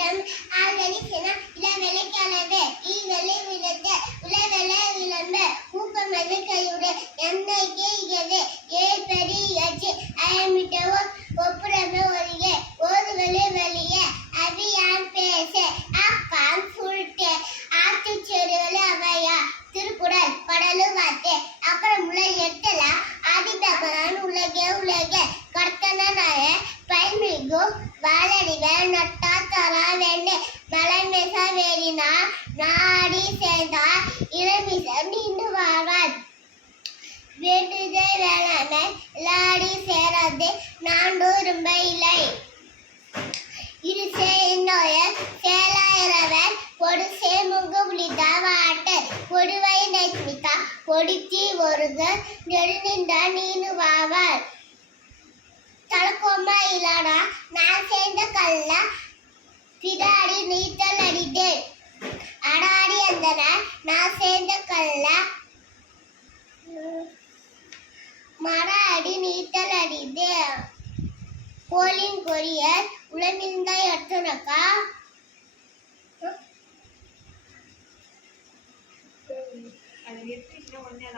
இடம் ஆல்ரெடி சென இளவெளிக்களவே ஈவெளி விழுந்த உளவெள விளம்ப ஊக்கமது கையுடைய என்னைக்கு இகவே ஏற்படி அச்சு அயமிட்டவோ ஒப்புரம ஒருங்கே ஒரு வெளியே அவியான் பேச அப்பான் சுருட்டே ஆத்து செருவல அவையா திருக்குறள் படலு வாத்தே அப்புறம் முளை எட்டல ஆதித்தகரான் உலகே கர்த்தனாய பைமிகு வாழடிவ நட்டா தரா வேண்டு மலைமேச வேறினா நாடி சேர்ந்தா இளமிச நின்று வாழ்வார் வேண்டுதே வேளாண்மை எல்லாடி சேராது நான் ரொம்ப இல்லை இருசே என்னோய சேலாயிரவர் பொடுசே முங்கு புளிதா வாட்டு பொடுவை நைமித்தா பொடிச்சி ஒருக நெடுநின்றா நீனு வாவார் தலக்கோமா இல்லாடா நான் சேர்ந்த கல்ல பிதாடி நீத்தல் அடிதே அடாடி அந்தன நான் சேர்ந்த கல்ல மர அடி நீத்தல் அடிதே கோலின் கொரியர் உளமிழ்ந்த எட்டுனக்கா அது எட்டு இன்னும் ஒன்னே